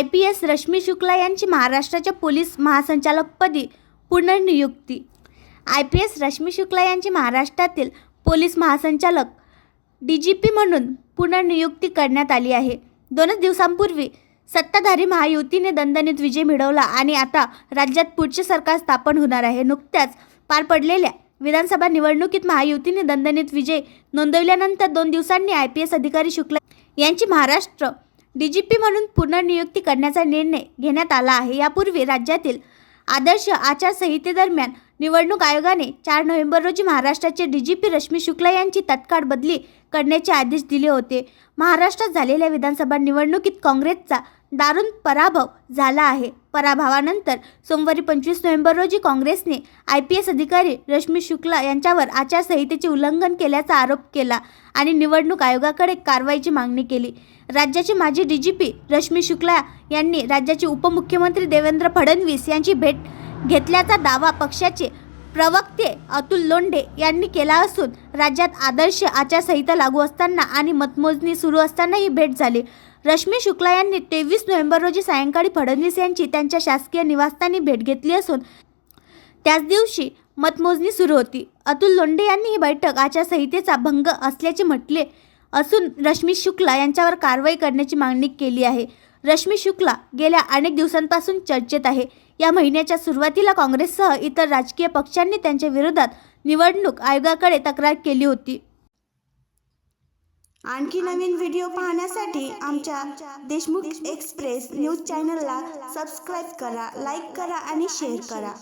IPS Rashmi Shukla यांची महाराष्ट्राच्या police महासंचालकपदी पुनर्नियुक्ती। IPS Rashmi Shukla यांची महाराष्ट्रातील पोलीस महासंचालक DGP म्हणून पुनर्नियुक्ती करण्यात आली आहे। 2 दिवसांपूर्वी सत्ताधारी महायुतीने दणदणीत विजय मिळवला आणि आता राज्यात पुढचे सरकार स्थापन होणार आहे। नुकत्याच पार पडलेल्या विधानसभा निवडणुकीत महायुतीने दणदणीत विजय नोंदवल्यानंतर 2 दिवसांनी IPS अधिकारी शुक्ला यांची महाराष्ट्र DGP म्हणून पुनर्नियुक्ती करण्याचा निर्णय घेण्यात आला आहे। यापूर्वी राज्यातील आदर्श आचारसंहितेदरम्यान निवडणूक आयोगाने 4 नोव्हेंबर रोजी महाराष्ट्राचे DGP रश्मी शुक्ला यांची तात्काळ बदली करण्याचे आदेश दिले होते। महाराष्ट्रात झालेल्या विधानसभा निवडणुकीत काँग्रेसचा दारुण पराभव झाला आहे। पराभवानंतर सोमवारी 25 नोव्हेंबर रोजी काँग्रेसने IPS अधिकारी रश्मी शुक्ला यांच्यावर आचारसंहितेचे उल्लंघन केल्याचा आरोप केला आणि निवडणूक आयोगाकडे कारवाईची मागणी केली। राज्याचे माजी DGP रश्मी शुक्ला यांनी राज्याचे उपमुख्यमंत्री देवेंद्र फडणवीस यांची भेट घेतल्याचा दावा पक्षाचे प्रवक्ते अतुल लोंढे यांनी केला असून राज्यात आदर्श आचारसंहिता लागू असताना आणि मतमोजणी सुरू असताना ही भेट झाली। रश्मी शुक्ला यांनी 23 नोव्हेंबर रोजी सायंकाळी फडणवीस यांची त्यांच्या शासकीय निवासस्थानी भेट घेतली असून त्याच दिवशी मतमोजणी सुरू होती। अतुल लोंढे यांनी ही बैठक आचारसंहितेचा भंग असल्याचे म्हटले असून रश्मी शुक्ला यांच्यावर कारवाई करण्याची मागणी केली आहे। रश्मी शुक्ला गेल्या अनेक दिवसांपासून चर्चेत आहे। या महिन्याच्या सुरुवातीला काँग्रेससह इतर राजकीय पक्षांनी त्यांच्या विरोधात निवडणूक आयोगाकडे तक्रार केली होती। आणखी नवीन व्हिडिओ पाहण्यासाठी आमच्या देशमुख एक्सप्रेस न्यूज चॅनलला सबस्क्राईब करा, लाईक करा आणि शेअर करा।